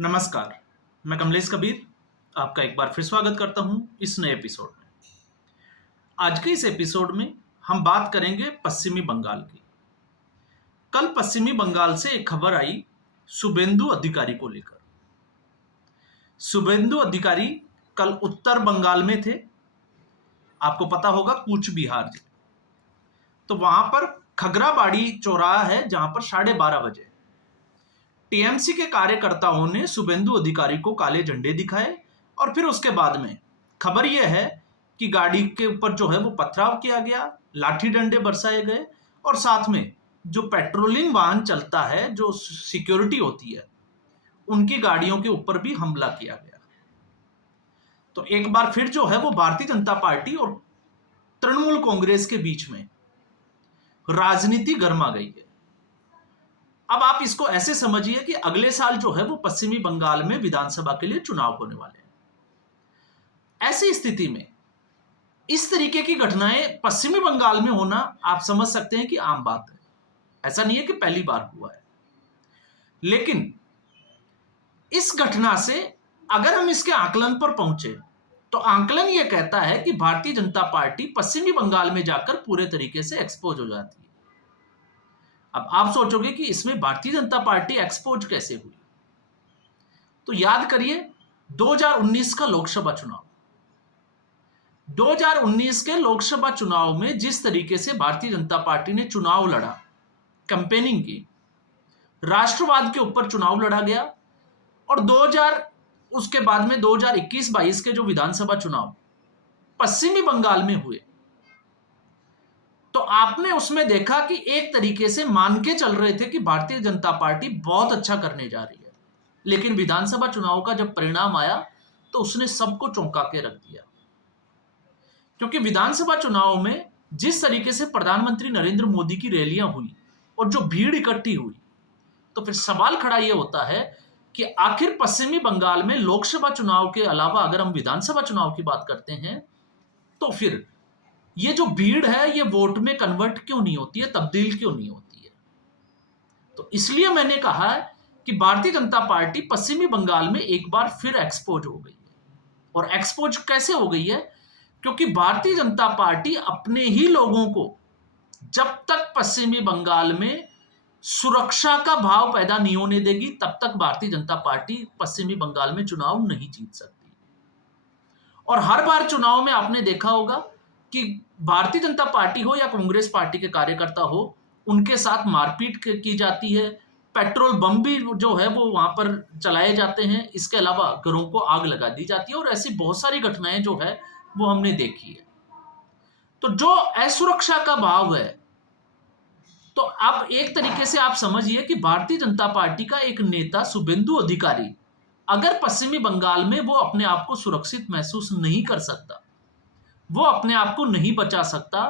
नमस्कार, मैं कमलेश कबीर आपका एक बार फिर स्वागत करता हूं इस नए एपिसोड में। आज के इस एपिसोड में हम बात करेंगे पश्चिमी बंगाल की। कल पश्चिमी बंगाल से एक खबर आई शुभेंदु अधिकारी को लेकर। शुभेंदु अधिकारी कल उत्तर बंगाल में थे, आपको पता होगा कूच बिहार। तो वहां पर खगराबाड़ी चौराहा है जहां पर 12:30 बजे टीएमसी के कार्यकर्ताओं ने शुभेंदु अधिकारी को काले झंडे दिखाए और फिर उसके बाद में खबर यह है कि गाड़ी के ऊपर जो है वो पथराव किया गया, लाठी डंडे बरसाए गए और साथ में जो पेट्रोलिंग वाहन चलता है, जो सिक्योरिटी होती है, उनकी गाड़ियों के ऊपर भी हमला किया गया। तो एक बार फिर जो है वो भारतीय जनता पार्टी और तृणमूल कांग्रेस के बीच में राजनीति गर्मा गई है। अब आप इसको ऐसे समझिए कि अगले साल जो है वो पश्चिमी बंगाल में विधानसभा के लिए चुनाव होने वाले हैं। ऐसी स्थिति में इस तरीके की घटनाएं पश्चिमी बंगाल में होना आप समझ सकते हैं कि आम बात है। ऐसा नहीं है कि पहली बार हुआ है, लेकिन इस घटना से अगर हम इसके आकलन पर पहुंचे तो आकलन यह कहता है कि भारतीय जनता पार्टी पश्चिमी बंगाल में जाकर पूरे तरीके से एक्सपोज हो जाती है। अब आप सोचोगे कि इसमें भारतीय जनता पार्टी एक्सपोज कैसे हुई, तो याद करिए 2019 का लोकसभा चुनाव। 2019 के लोकसभा चुनाव में जिस तरीके से भारतीय जनता पार्टी ने चुनाव लड़ा, कैंपेनिंग की, राष्ट्रवाद के ऊपर चुनाव लड़ा गया और उसके बाद में 2021-22 के जो विधानसभा चुनाव पश्चिमी बंगाल में हुए, तो आपने उसमें देखा कि एक तरीके से मान के चल रहे थे कि भारतीय जनता पार्टी बहुत अच्छा करने जा रही है, लेकिन विधानसभा चुनाव का जब परिणाम आया तो उसने सबको चौंका के रख दिया। क्योंकि विधानसभा चुनाव में जिस तरीके से प्रधानमंत्री नरेंद्र मोदी की रैलियां हुई और जो भीड़ इकट्ठी हुई, तो फिर सवाल खड़ा यह होता है कि आखिर पश्चिमी बंगाल में लोकसभा चुनाव के अलावा अगर हम विधानसभा चुनाव की बात करते हैं तो फिर ये जो भीड़ है ये वोट में कन्वर्ट क्यों नहीं होती है, तब्दील क्यों नहीं होती है। तो इसलिए मैंने कहा है कि भारतीय जनता पार्टी पश्चिमी बंगाल में एक बार फिर एक्सपोज हो गई है। और एक्सपोज कैसे हो गई है? क्योंकि भारतीय जनता पार्टी अपने ही लोगों को जब तक पश्चिमी बंगाल में सुरक्षा का भाव पैदा नहीं होने देगी, तब तक भारतीय जनता पार्टी पश्चिमी बंगाल में चुनाव नहीं जीत सकती। और हर बार चुनाव में आपने देखा होगा कि भारतीय जनता पार्टी हो या कांग्रेस पार्टी के कार्यकर्ता हो, उनके साथ मारपीट की जाती है, पेट्रोल बम भी जो है वो वहां पर चलाए जाते हैं, इसके अलावा घरों को आग लगा दी जाती है और ऐसी बहुत सारी घटनाएं जो है वो हमने देखी है। तो जो असुरक्षा का भाव है, तो अब एक तरीके से आप समझिए कि भारतीय जनता पार्टी का एक नेता शुभेंदु अधिकारी अगर पश्चिमी बंगाल में वो अपने आप को सुरक्षित महसूस नहीं कर सकता, वो अपने आप को नहीं बचा सकता,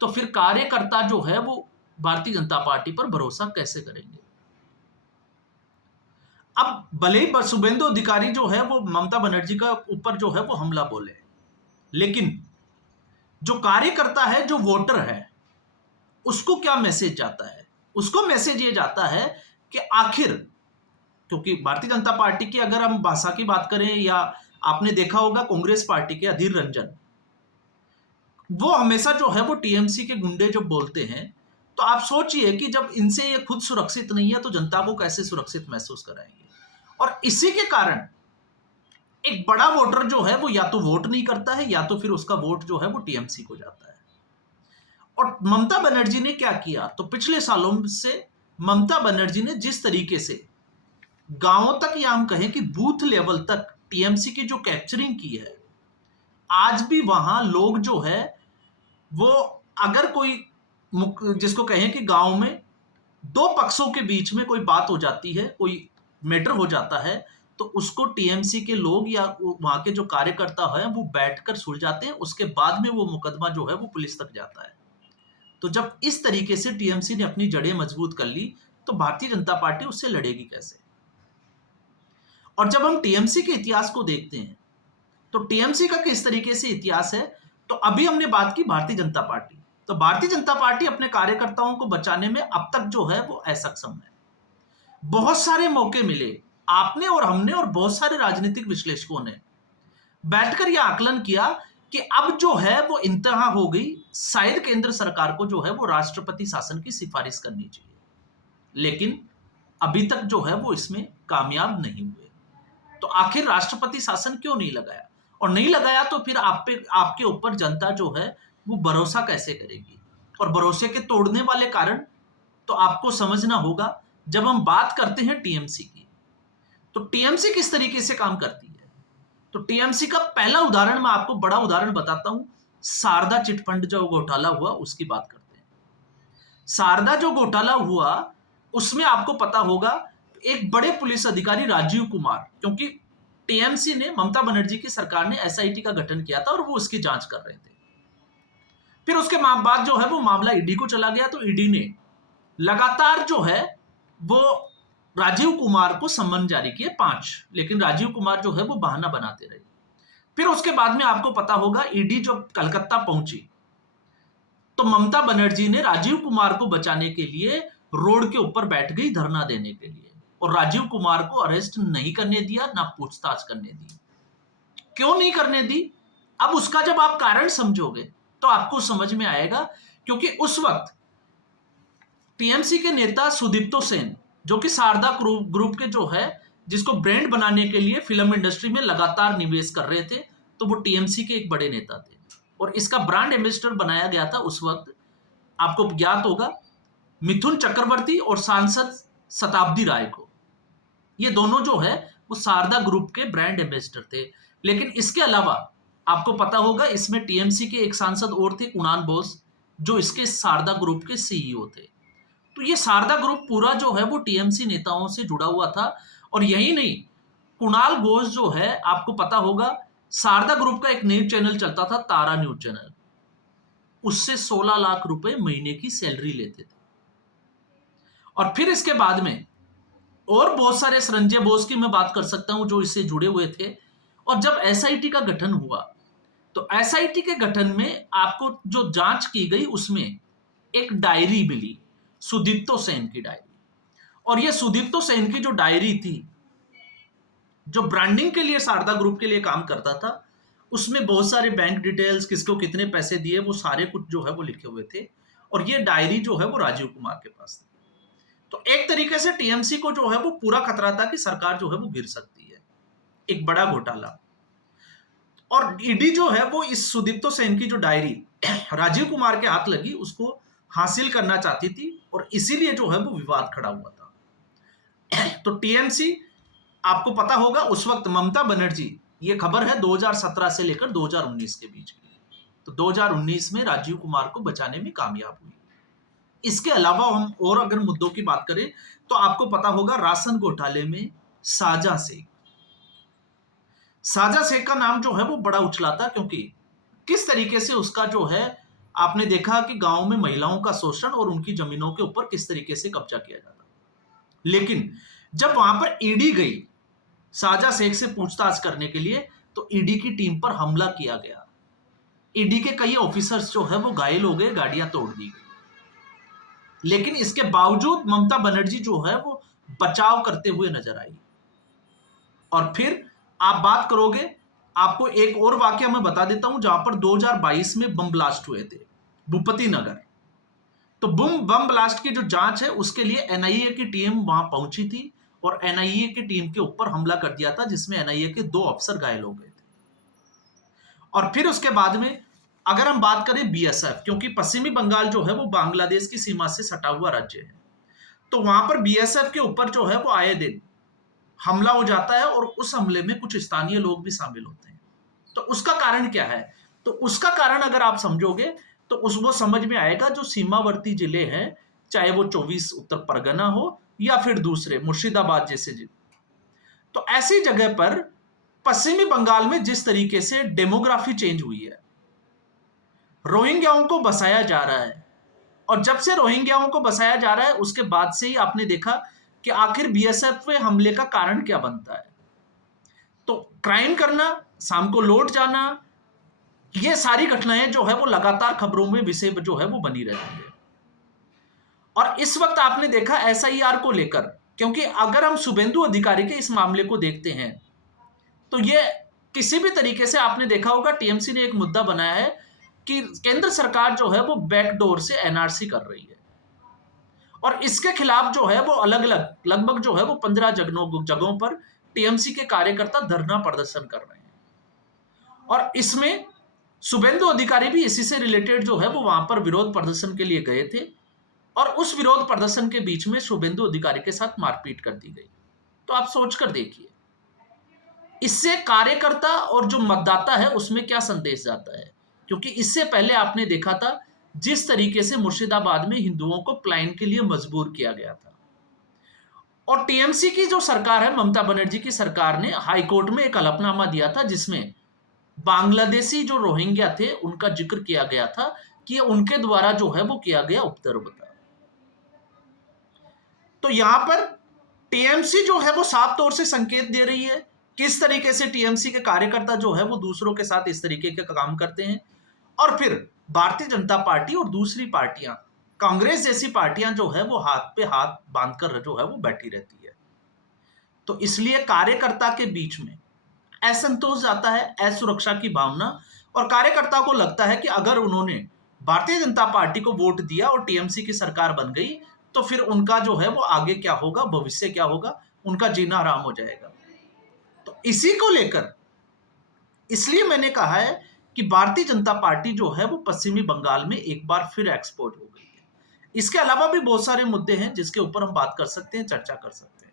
तो फिर कार्यकर्ता जो है वो भारतीय जनता पार्टी पर भरोसा कैसे करेंगे। अब भले ही शुभेंदु अधिकारी जो है वो ममता बनर्जी का ऊपर जो है वो हमला बोले, लेकिन जो कार्यकर्ता है, जो वोटर है, उसको क्या मैसेज जाता है? उसको मैसेज ये जाता है कि आखिर, क्योंकि भारतीय जनता पार्टी की अगर हम भाषा की बात करें, या आपने देखा होगा कांग्रेस पार्टी के अधीर रंजन, वो हमेशा जो है वो टीएमसी के गुंडे जब बोलते हैं, तो आप सोचिए कि जब इनसे ये खुद सुरक्षित नहीं है तो जनता को कैसे सुरक्षित महसूस कराएंगे। और इसी के कारण एक बड़ा वोटर जो है वो या तो वोट नहीं करता है, या तो फिर उसका वोट जो है वो टीएमसी को जाता है। और ममता बनर्जी ने क्या किया? तो पिछले सालों से ममता बनर्जी ने जिस तरीके से गांवों तक, या हम कहें कि बूथ लेवल तक टीएमसी की जो कैप्चरिंग की है, आज भी वहां लोग जो है वो, अगर कोई जिसको कहें कि गांव में दो पक्षों के बीच में कोई बात हो जाती है, कोई मैटर हो जाता है, तो उसको टीएमसी के लोग या वहां के जो कार्यकर्ता हैं वो बैठकर सुलझाते हैं। उसके बाद में वो मुकदमा जो है वो पुलिस तक जाता है। तो जब इस तरीके से टीएमसी ने अपनी जड़ें मजबूत कर ली, तो भारतीय जनता पार्टी उससे लड़ेगी कैसे? और जब हम टीएमसी के इतिहास को देखते हैं, तो टीएमसी का किस तरीके से इतिहास है, तो अभी हमने बात की भारतीय जनता पार्टी। तो भारतीय जनता पार्टी अपने कार्यकर्ताओं को बचाने में अब तक जो है वो असक्षम है। बहुत सारे मौके मिले, आपने और हमने और बहुत सारे राजनीतिक विश्लेषकों ने बैठकर यह आकलन किया कि अब जो है वो इंतहा हो गई, शायद केंद्र सरकार को जो है वो राष्ट्रपति शासन की सिफारिश करनी चाहिए, लेकिन अभी तक जो है वो इसमें कामयाब नहीं हुए। तो आखिर राष्ट्रपति शासन क्यों नहीं लगाया, और नहीं लगाया तो फिर आप पे, आपके ऊपर जनता जो है वो भरोसा कैसे करेगी, और भरोसे के तोड़ने वाले कारण तो आपको समझना होगा। जब हम बात करते हैं टीएमसी की, तो टीएमसी किस तरीके से काम करती है, तो टीएमसी का पहला उदाहरण मैं आपको बड़ा उदाहरण बताता हूं। शारदा चिटफंड जो घोटाला हुआ उसकी बात करते हैं। शारदा जो घोटाला हुआ उसमें आपको पता होगा एक बड़े पुलिस अधिकारी राजीव कुमार, क्योंकि टीएमसी ने, ममता बनर्जी की सरकार ने एसआईटी का गठन किया था और वो उसकी जांच कर रहे थे। फिर उसके बाद जो है वो मामला ईडी को चला गया, तो ईडी ने लगातार जो है वो राजीव कुमार को सम्मन जारी किए 5, लेकिन राजीव कुमार जो है वो बहाना बनाते रहे। फिर उसके बाद में आपको पता होगा ईडी जब कलकत्ता पहुंची तो ममता बनर्जी ने राजीव कुमार को बचाने के लिए रोड के ऊपर बैठ गई धरना देने के लिए, और राजीव कुमार को अरेस्ट नहीं करने दिया, ना पूछताछ करने दी। क्यों नहीं करने दी, अब उसका जब आप कारण समझोगे तो आपको समझ में आएगा। क्योंकि उस वक्त टीएमसी के नेता सुदीप्तो सेन, जो कि शारदा ग्रुप के जो है, जिसको ब्रांड बनाने के लिए फिल्म इंडस्ट्री में लगातार निवेश कर रहे थे, तो वो टीएमसी के एक बड़े नेता थे, और इसका ब्रांड एम्बेसडर बनाया गया था उस वक्त, आपको ज्ञात होगा, मिथुन चक्रवर्ती और सांसद शताब्दी राय को। ये दोनों जो है वो शारदा ग्रुप के ब्रांड एम्बेसडर थे। लेकिन इसके अलावा आपको पता होगा इसमें टीएमसी के एक सांसद और थे, कुणाल बोस, जो इसके शारदा ग्रुप के सीईओ थे। तो ये शारदा ग्रुप पूरा जो है वो टीएमसी नेताओं से जुड़ा हुआ था। और यही नहीं, कुणाल घोष जो है, आपको पता होगा, शारदा ग्रुप का एक न्यूज चैनल चलता था, तारा न्यूज चैनल, उससे 16 लाख रुपए महीने की सैलरी लेते थे। और फिर इसके बाद में और बहुत सारे, संजय बोस की मैं बात कर सकता हूं जो इससे जुड़े हुए थे। और जब एसआईटी का गठन हुआ तो एसआईटी के गठन में आपको जो जांच की गई उसमें एक डायरी मिली, सुदीप्तो सेन की डायरी। और ये सुदीप्तो सेन की जो डायरी थी, जो ब्रांडिंग के लिए शारदा ग्रुप के लिए काम करता था, उसमें बहुत सारे बैंक डिटेल्स, किसको कितने पैसे दिए, वो सारे कुछ जो है वो लिखे हुए थे। और ये डायरी जो है वो राजीव कुमार के पास थी। तो एक तरीके से टीएमसी को जो है वो पूरा खतरा था कि सरकार जो है वो गिर सकती है, एक बड़ा घोटाला। और ईडी जो है वो इस सुदीप्तो सेन की जो डायरी राजीव कुमार के हाथ लगी उसको हासिल करना चाहती थी, और इसीलिए जो है वो विवाद खड़ा हुआ था। तो टीएमसी, आपको पता होगा उस वक्त ममता बनर्जी, ये खबर है 2017 से लेकर 2019 के बीच की, तो 2019 में राजीव कुमार को बचाने में कामयाब हुई। इसके अलावा हम और अगर मुद्दों की बात करें तो आपको पता होगा राशन घोटाले में साजा शेख, साजा शेख का नाम जो है वो बड़ा उछला था, क्योंकि किस तरीके से उसका जो है, आपने देखा कि गांव में महिलाओं का शोषण और उनकी जमीनों के ऊपर किस तरीके से कब्जा किया जाता। लेकिन जब वहां पर ईडी गई साजा शेख से पूछताछ करने के लिए, तो ईडी की टीम पर हमला किया गया। ईडी के कई ऑफिसर्स जो है वो घायल हो गए, गाड़ियां तोड़ दी गई। लेकिन इसके बावजूद ममता बनर्जी जो है वो बचाव करते हुए नजर आई। और फिर आप बात करोगे, आपको एक और वाकया मैं बता देता हूं, जहां पर 2022 में बम ब्लास्ट हुए थे भूपति नगर। तो बम ब्लास्ट की जो जांच है उसके लिए एनआईए की टीम वहां पहुंची थी, और एनआईए की टीम के ऊपर हमला कर दिया था, जिसमें एनआईए के 2 अफसर घायल हो गए थे। और फिर उसके बाद में अगर हम बात करें बीएसएफ, क्योंकि पश्चिमी बंगाल जो है वो बांग्लादेश की सीमा से सटा हुआ राज्य है, तो वहां पर बीएसएफ के ऊपर जो है वो आए दिन हमला हो जाता है, और उस हमले में कुछ स्थानीय लोग भी शामिल होते हैं। तो उसका कारण क्या है, तो उसका कारण अगर आप समझोगे तो वो समझ में आएगा, जो सीमावर्ती जिले हैं, चाहे वो 24 उत्तर परगना हो या फिर दूसरे मुर्शिदाबाद जैसे जिले, तो ऐसी जगह पर पश्चिमी बंगाल में जिस तरीके से डेमोग्राफी चेंज हुई है, रोहिंग्याओं को बसाया जा रहा है, और जब से रोहिंग्याओं को बसाया जा रहा है उसके बाद से ही आपने देखा कि आखिर बीएसएफ पे हमले का कारण क्या बनता है। तो क्राइम करना, शाम को लौट जाना, ये सारी घटनाएं जो है वो लगातार खबरों में विषय जो है वो बनी रहती है। और इस वक्त आपने देखा एसआईआर को लेकर क्योंकि अगर हम शुभेंदु अधिकारी के इस मामले को देखते हैं तो ये किसी भी तरीके से, आपने देखा होगा टीएमसी ने एक मुद्दा बनाया है कि केंद्र सरकार जो है वो बैकडोर से एनआरसी कर रही है, और इसके खिलाफ जो है वो अलग अलग लगभग जो है वो 15 जगहों पर टीएमसी के कार्यकर्ता धरना प्रदर्शन कर रहे हैं। और इसमें शुभेंदु अधिकारी भी इसी से रिलेटेड जो है वो वहां पर विरोध प्रदर्शन के लिए गए थे, और उस विरोध प्रदर्शन के बीच में शुभेंदु अधिकारी के साथ मारपीट कर दी गई। तो आप सोचकर देखिए, इससे कार्यकर्ता और जो मतदाता है उसमें क्या संदेश जाता है, क्योंकि इससे पहले आपने देखा था जिस तरीके से मुर्शिदाबाद में हिंदुओं को पलायन के लिए मजबूर किया गया था, और टीएमसी की जो सरकार है, ममता बनर्जी की सरकार ने हाईकोर्ट में एक हलफनामा दिया था जिसमें बांग्लादेशी जो रोहिंग्या थे उनका जिक्र किया गया था कि उनके द्वारा जो है वो किया गया उपद्रव था। तो यहां पर टीएमसी जो है वो साफ तौर से संकेत दे रही है किस तरीके से टीएमसी के कार्यकर्ता जो है वो दूसरों के साथ इस तरीके के काम करते हैं, और फिर भारतीय जनता पार्टी और दूसरी पार्टियां, कांग्रेस जैसी पार्टियां जो है वो हाथ पे हाथ बांधकर जो है वो बैठी रहती है। तो इसलिए कार्यकर्ता के बीच में असंतोष जाता है, असुरक्षा की भावना, और कार्यकर्ता को लगता है कि अगर उन्होंने भारतीय जनता पार्टी को वोट दिया और टीएमसी की सरकार बन गई तो फिर उनका जो है वो आगे क्या होगा, भविष्य क्या होगा, उनका जीना हराम हो जाएगा। तो इसी को लेकर इसलिए मैंने कहा है कि भारतीय जनता पार्टी जो है वो पश्चिमी बंगाल में एक बार फिर एक्सपोर्ट हो गई है। इसके अलावा भी बहुत सारे मुद्दे हैं जिसके ऊपर हम बात कर सकते हैं, चर्चा कर सकते हैं।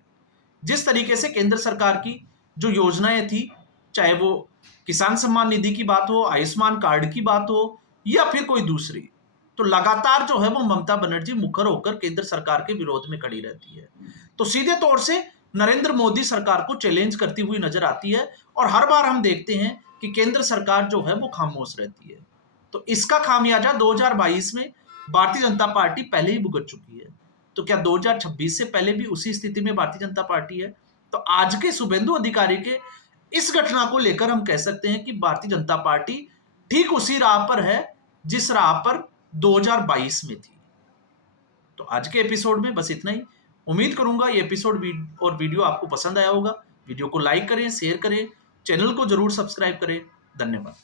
जिस तरीके से केंद्र सरकार की जो योजनाएं थी, चाहे वो किसान सम्मान निधि की बात हो, आयुष्मान कार्ड की बात हो, या फिर कोई दूसरी, तो लगातार जो है वो ममता बनर्जी मुखर होकर केंद्र सरकार के विरोध में खड़ी रहती है। तो सीधे तौर से नरेंद्र मोदी सरकार को चैलेंज करती हुई नजर आती है, और हर बार हम देखते हैं कि केंद्र सरकार जो है वो खामोश रहती है। तो इसका खामियाजा 2022 में भारतीय जनता पार्टी पहले ही भुगत चुकी है। तो क्या 2026 से पहले भी उसी स्थिति में भारतीय जनता पार्टी है? तो आज के शुभेंदु अधिकारी के इस घटना को लेकर हम कह सकते हैं कि भारतीय जनता पार्टी ठीक उसी राह पर है जिस राह पर 2022 में थी। तो आज के एपिसोड में बस इतना ही। उम्मीद करूंगा ये एपिसोड और वीडियो आपको पसंद आया होगा। वीडियो को लाइक करें, शेयर करें, चैनल को जरूर सब्सक्राइब करें। धन्यवाद।